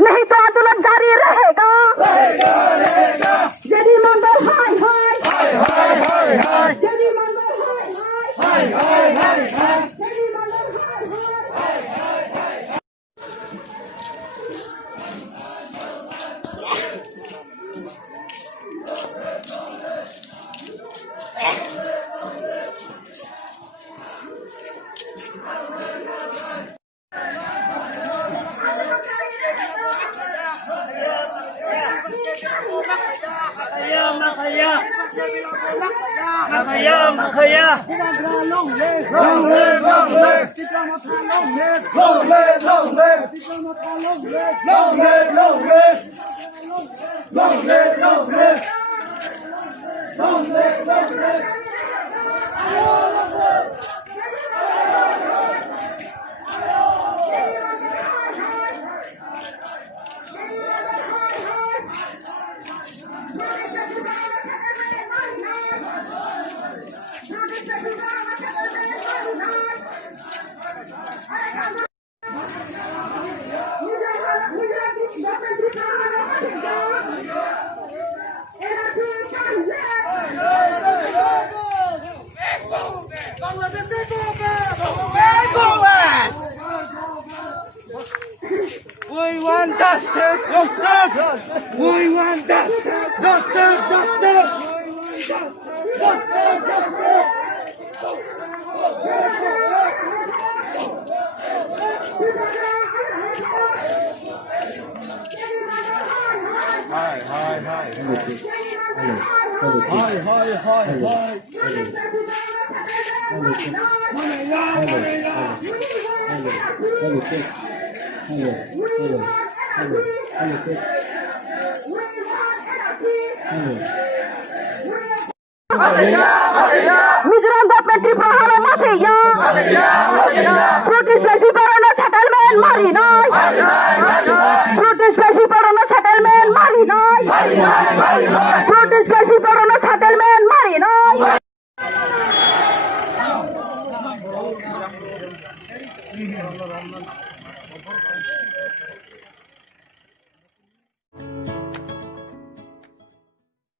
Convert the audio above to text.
नहीं तो आंदोलन जारी रहेगा JD Mandal hi hi JD Mandal hi hi JD Mandal hi We want justice! Justice! We want justice! Justice! Justice! Mizoram government Tripura masaya. Protest people on a settlement marina. Protest people on a settlement marina. Protest people on a settlement marina.